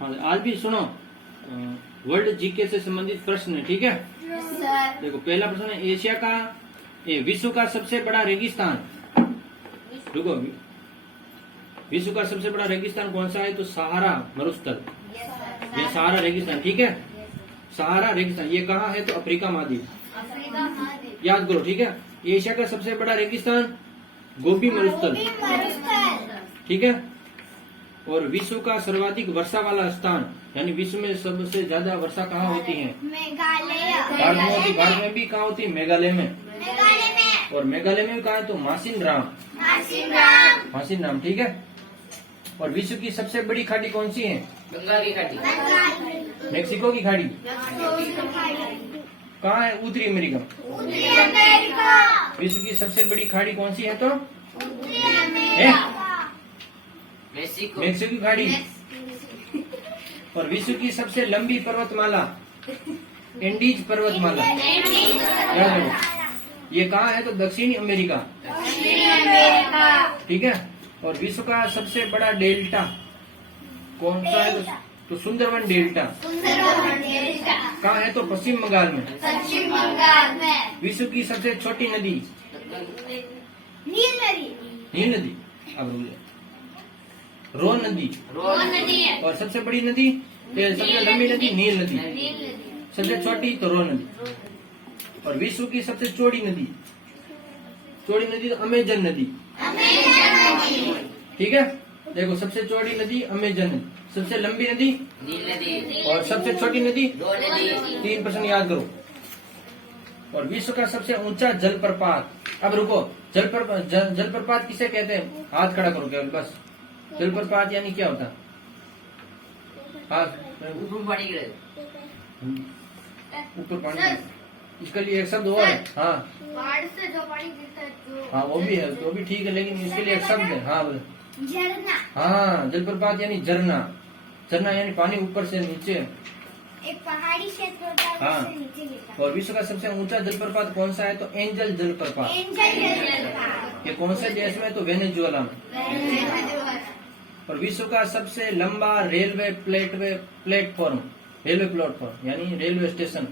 हाँ, आज भी सुनो, वर्ल्ड जीके से संबंधित प्रश्न है, ठीक है। सर। देखो पहला प्रश्न है, एशिया का विश्व का सबसे बड़ा रेगिस्तान, रुको, विश्व का सबसे बड़ा रेगिस्तान कौन सा है? तो सहारा मरुस्थल, ये सहारा रेगिस्तान, ठीक है। सहारा रेगिस्तान ये कहाँ है? तो अफ्रीका महाद्वीप, अफ्रीका महाद्वीप। याद करो, ठीक है। एशिया का सबसे बड़ा रेगिस्तान गोबी मरुस्थल, ठीक है। और विश्व का सर्वाधिक वर्षा वाला स्थान, यानी विश्व में सबसे ज्यादा वर्षा कहाँ होती है? मेघालय। भारत में होती, भारत में भी कहाँ होती है? मेघालय में। मेघालय में। और मेघालय में कहाँ है? तो मासिन राम, मासिन राम, ठीक है। और विश्व की सबसे बड़ी खाड़ी कौन सी है? गंगा की खाड़ी, मेक्सिको की खाड़ी। कहाँ है? उत्तरी अमेरिका। उत्तरी अमेरिका। विश्व की सबसे बड़ी खाड़ी कौन सी है? तो उत्तरी अमेरिका। मेक्सिको, मेक्सिको की खाड़ी। और विश्व की सबसे लंबी पर्वतमाला एंडीज पर्वतमाला, याद रखो, ये कहाँ है? तो दक्षिणी अमेरिका, दक्षिणी अमेरिका। ठीक है। और विश्व का सबसे बड़ा डेल्टा कौन सा है? तो सुंदरवन डेल्टा, सुंदरवन डेल्टा। कहाँ है? तो पश्चिम बंगाल में। पश्चिम बंगाल में। विश्व की सबसे छोटी नदी नील नदी। नील नदी, अब रुक जाओ, रोन नदी। रोन नदी है। और सबसे बड़ी नदी, तो सबसे लंबी नदी नील नदी, नील नदी। सबसे छोटी तो रोन नदी। और विश्व की सबसे चौड़ी नदी, चौड़ी नदी तो अमेजन नदी, ठीक है। देखो सबसे चौड़ी नदी अमेजन नदी, सबसे लंबी नदी नील नदी, और सबसे छोटी नदी, दो नदी, 3 प्रश्न याद करो। और विश्व का सबसे ऊंचा जलप्रपात, अब रुको, जलप्रपात किसे कहते हैं? हाथ खड़ा करो केवल, बस। जलप्रपात यानी क्या होता है? हाथ ऊपर पानी गिरे, ऊपर पानी, इसके लिए एक शब्द और है। हाँ पहाड़ से जो पानी गिरता है जो। हाँ, वो भी है, तो भी ठीक है, लेकिन इसके लिए एक शब्द है। हाँ बोले, झरना। हाँ, जलप्रपात यानी झरना, झरना यानी पानी ऊपर से नीचे। एक पहाड़ी क्षेत्र होता है हाँ। जिससे नीचे गिरता है। और विश्व का सबसे ऊंचा जलप्रपात कौन सा है? तो एंजल जलप्रपात, एंजल जलप्रपात। ये कौन से देश में? तो वेनेजुएला में। और विश्व का सबसे लंबा रेलवे प्लेटफॉर्म, रेलवे प्लेटफॉर्म यानी रेलवे स्टेशन,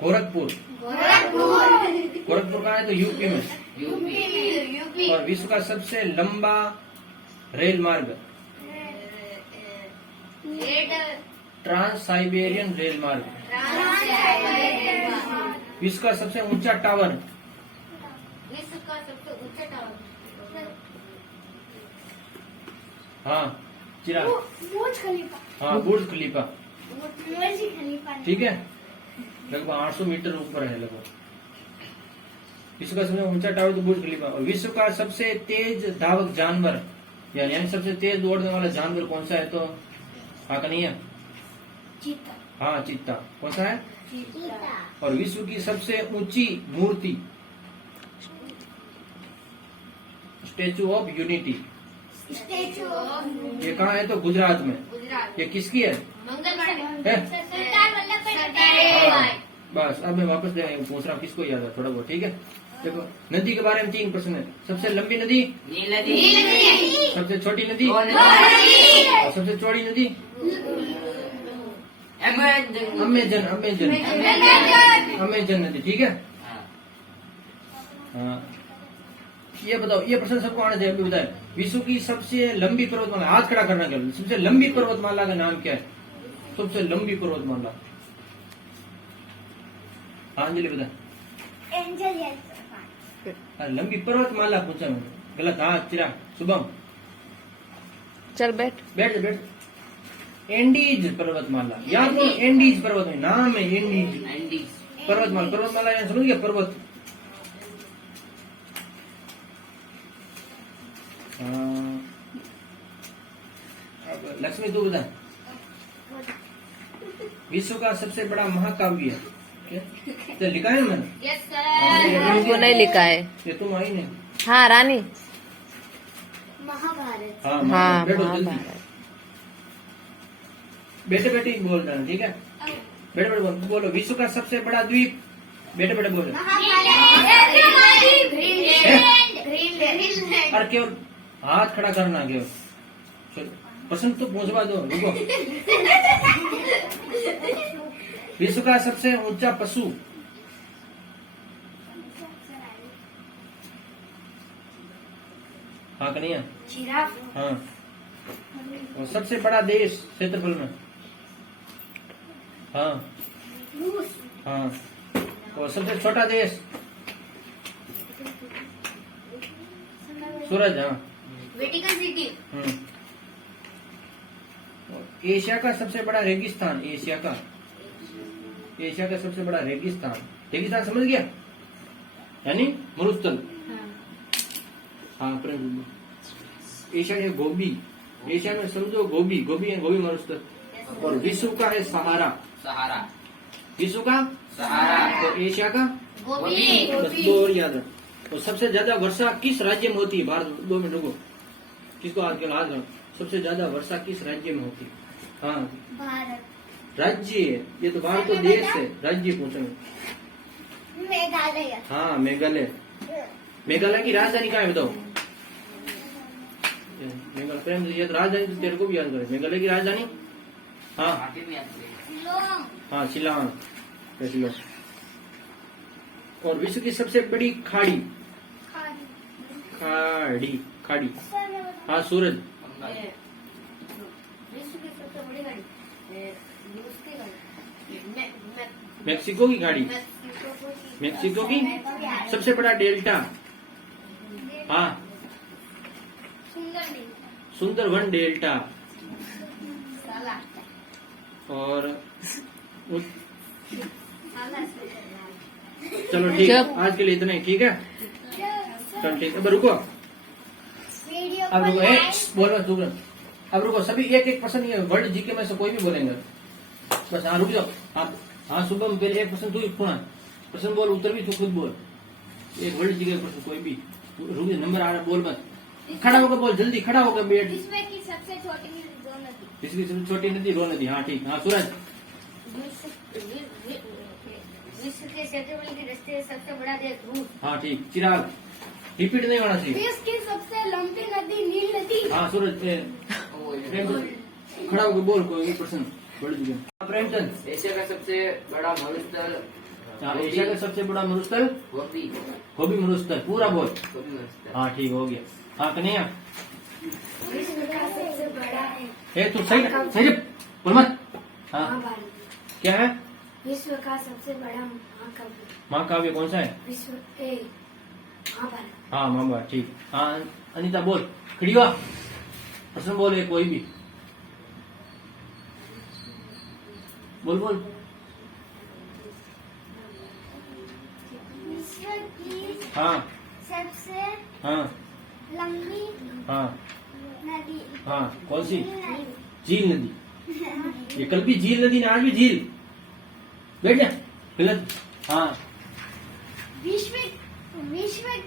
गोरखपुर, गोरखपुर कहाँ है? तो यूपी में। यूपी, और विश्व का सबसे लंबा रेल मार्ग, ट्रांस साइबेरियन रेल मार्ग। विश्व का सबसे ऊंचा टावर, विश्व का सबसे ऊंचा टावर हाँ चिराग, बुर्ज खलीफा। हाँ बुर्ज खलीफा, बुर्ज खलीफा। ठीक है। लगभग 800 मीटर ऊपर है लगभग। विश्व का सबसे ऊंचा टावर तो बुर्ज खलीफा। और विश्व का सबसे तेज धावक जानवर, यानी सबसे तेज दौड़ने वाला जानवर कौन सा है? तो हाँ कन्हैया, चीता। हाँ चीता, कौन सा है? चीता। और विश्व की सबसे ऊंची मूर्ति Statue of Unity, Statue of ये कहाँ है? तो गुजरात में। गुजरात। ये किसकी है? सरदार वल्लभ भाई हाँ, पटेल। बस अब मैं वापस पूछ रहा हूँ, किसको याद है थोड़ा बहुत, ठीक है। देखो नदी के बारे में 3 प्रश्न है। सबसे लंबी नदी, नील नदी, सबसे छोटी नदी, दो और नदी, सबसे चौड़ी नदी अमेजन, अमेजन, अमेजन नदी, ठीक है। हाँ, ये बताओ, ये प्रश्न सबको आना चाहिए, अभी बताए। विश्व की सबसे लंबी पर्वतमाला, हाथ खड़ा करना केवल, सबसे लंबी पर्वतमाला का नाम क्या है? सबसे लंबी पर्वतमाला, हाँ अंजलि बता। एंजल जलप्रपात। लंबी पर्वतमाला पूछा मैंने, गलत। हाँ चिराग, शुभम चल बैठ। बैठ बैठ। एंडीज पर्वतमाला, याद करो, एंडीज पर्वतमाला नाम है, एंडीज एंडीज, पर्वतमाला। पर्वतमाला यानी समझ गया, पर्वत। अब लक्ष्मी तू बता, विश्व का सबसे बड़ा महाकाव्य क्या? तो लिखा है मैंने, यस सर। उनको नहीं लिखा है। ये तुम आई नहीं। हाँ रानी, महाभारत। हाँ हाँ बैठो जल्दी, महाभारत। बेटे बेटे ही बोल रहे हैं, ठीक है। बेटे बेटे बोलो, विश्व का सबसे बड़ा द्वीप, बेटे बेटे बोलो। ग्रीनलैंड। और केवल हाथ खड़ा करना केवल, चलो प्रश्न तो पहुंचवा दो, रुको। विश्व का सबसे ऊंचा पशु। हाँ कन्हैया। जिराफ। हाँ। और सबसे बड़ा देश क्षेत्रफल में। हाँ रूस। हाँ। और सबसे छोटा देश। सूरज। हाँ। Vatican city. और एशिया का सबसे बड़ा रेगिस्तान। एशिया का सबसे बड़ा रेगिस्तान। रेगिस्तान समझ गया, यानी मरुस्थल। हाँ प्रेम। एशिया है गोबी। एशिया में समझो गोबी, गोबी है, गोबी मरुस्थल। और विश्व का है सहारा। सहारा। विश्व का सहारा। तो एशिया का गोबी। बस दो और याद रख। और सबसे ज्यादा वर्षा किस राज्य में होती है? भारत। 2 मिनट रुको, किसको आज के आज सबसे ज्यादा वर्षा किस राज्य में होती है? हाँ भारत। राज्य, ये तो भारत तो देश है, राज्य पूछो। मेघालय। हाँ मेघालय। मेघालय की राजधानी कहाँ है बताओ? मेघालय प्रेम, ये तो राजधानी तो तेरे को भी याद करे। मेघालय की राजधानी हाँ आगे भी याद करें। शिलोंग। हाँ शिलांग। शिलोंग। और विश्व की सबसे बड़ी खाड़ी। खाड़ी। हाँ सूरज। विश्व की सबसे बड़ी गाड़ी रूस की गाड़ी। मेक्सिको की खाड़ी। मेक्सिको की सबसे बड़ा डेल्टा। हाँ सुंदरवन डेल्टा। और चलो ठीक है, आज के लिए इतना ही। ठीक है चलो ठीक है। अब रुको, अब रुको, बोलो चुप रहो। अब रुको, सभी एक एक प्रश्न, ये वर्ल्ड जीके में से कोई भी बोलेंगे बस। हाँ रुक जाओ आप। हाँ शुभम पहले एक प्रश्न तू ही पूछना। प्रश्न बोल, उत्तर भी तू खुद बोल। एक वर्ल्ड जीके प्रश्न कोई भी। रुक जा, नंबर आ रहा, बोल मत। खड़ा होकर बोल, जल्दी खड़ा होकर बैठ। विश्व की सबसे छोटी नदी। इसकी सबसे छोटी नदी रो नदी। हाँ ठीक। हाँ सूरज। विश्व के क्षेत्रफल की दृष्टि से सबसे बड़ा देश रूस। हाँ ठीक। चिराग, रिपीट नहीं होना चाहिए। विश्व की सबसे लंबी नदी नील नदी। हाँ सूरज खड़ा होकर बोल कोई प्रश्न वर्ल्ड जीके। प्रेमचंद, एशिया का सबसे बड़ा मरुस्थल। हाँ एशिया का सबसे बड़ा मरुस्थल गोबी। गोबी मरुस्थल। पूरा बोल। गोबी मरुस्थल। हाँ ठीक हो गया। हाँ कन्हैया। विश्व का सबसे बड़ा है तू सही सही बोल मत। हाँ महाभारत। क्या है? विश्व का सबसे बड़ा महाकाव्य। महाकाव्य कौन सा है? विश्व महाभारत। हाँ महाभारत। ठीक। हाँ अनीता बोल, खड़ी हुआ प्रश्न बोल, कोई भी बोल बोल। विश्व की हाँ सबसे हाँ लंबी हाँ नदी। हाँ कौन सी? झील नदी। ये कल भी झील नदी ने, आज भी झील। बैठ जा गलत। हाँ विश्व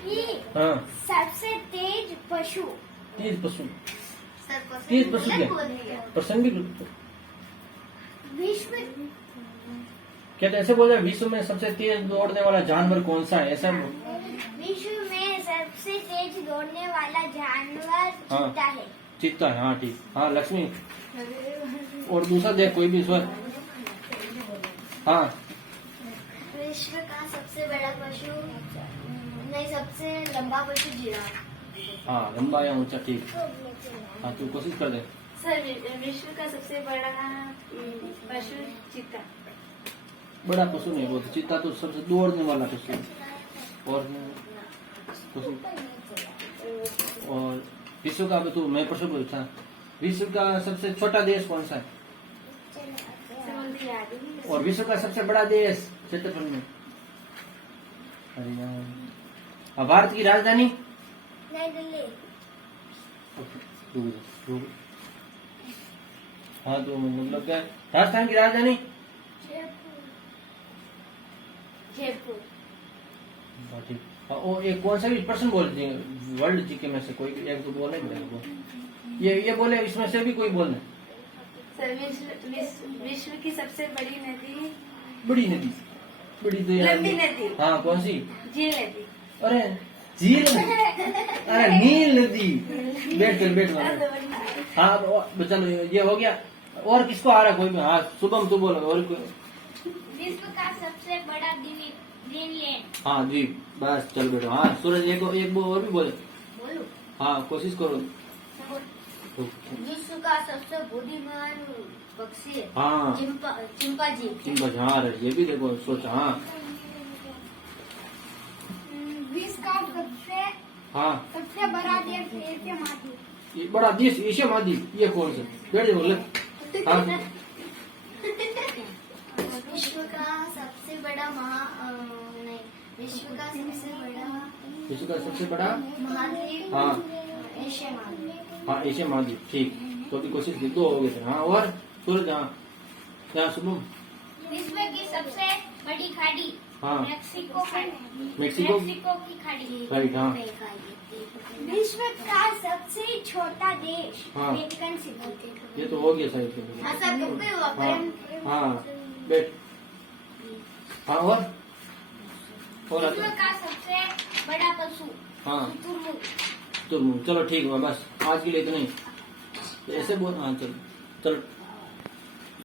की हाँ सबसे तेज पशु। तेज पशु। तेज पशु क्या? प्रश्न भी विश्व क्या ऐसे बोल रहे? विश्व में सबसे तेज दौड़ने वाला जानवर कौन सा है? ऐसा विश्व में सबसे तेज दौड़ने वाला जानवर हाँ। चीता है। चीता है। हाँ ठीक। हाँ लक्ष्मी, और दूसरा देख कोई भी स्वर। हाँ विश्व का सबसे बड़ा पशु नहीं, सबसे लंबा पशु जिराफ। हाँ लंबा या ऊंचा। ठीक। हाँ तू कोशिश कर दे। सर विश्व का सबसे बड़ा पशु चीता। बड़ा पशु नहीं बोलते, चीता तो सबसे दौड़ने वाला पशु है। और पशु और विश्व का तो मैं प्रश्न पूछा, विश्व का सबसे छोटा देश कौन सा है? और विश्व का सबसे बड़ा देश क्षेत्रफल में? अरे यार, भारत की राजधानी? नई दिल्ली। हाँ तो मतलब क्या, राजस्थान की राजधानी? जयपुर। हाँ ठीक। और एक कौन सा भी प्रश्न बोल दिए वर्ल्ड जीके में से कोई एक तो बोले ये बोले, इसमें से भी कोई बोलना। सर विश्व की सबसे बड़ी नदी। बड़ी नदी? बड़ी तो यार लंबी नदी। हाँ कौन सी? झील नदी। अरे झील नदी, अरे नील नदी। बैठ कर बैठ। हाँ चलो ये हो गया। और किसको आ रहा है कोई भी? हाँ शुभम तू बोलो और कोई। विश्व का सबसे बड़ा ग्रीनलैंड। हाँ जी बस चल बेटो। हाँ सूरज एक और भी बोले। बोलो। हाँ कोशिश करो। विश्व का सबसे बुद्धिमान पक्षी है हाँ चिंपांजी। चिंपांजी। हाँ रे, ये भी देखो सोचा। हाँ विश्व का हाँ सबसे बड़ा देश एशिया महाद्वीप। ये बड़ा देश एशिया महाद्वीप ये कौन सा? बैठ बोले। हाँ विश्व का सबसे बड़ा नहीं, विश्व का सबसे बड़ा विश्व का सबसे बड़ा महाद्वीप हाँ एशिया महाद्वीप। हाँ एशिया महाद्वीप। ठीक तो भी कोशिश की, 2 हो गए थे। हाँ और सूरज। हाँ क्या शुभम? विश्व की सबसे बड़ी खाड़ी हाँ मेक्सिको खाड़ी। मेक्सिको की खाड़ी। राइट। हाँ विश्व का सबसे छोटा देश हाँ। Vatican city. ये तो हो गया शायद से। हाँ सर कब पे हुआ? हाँ हाँ बैठ। हाँ और विश्व का सबसे बड़ा पशु हाँ शुतुरमुर्ग। तो चलो ठीक हुआ बस आज के लिए इतना ही। ऐसे बोल। हाँ चलो चलो।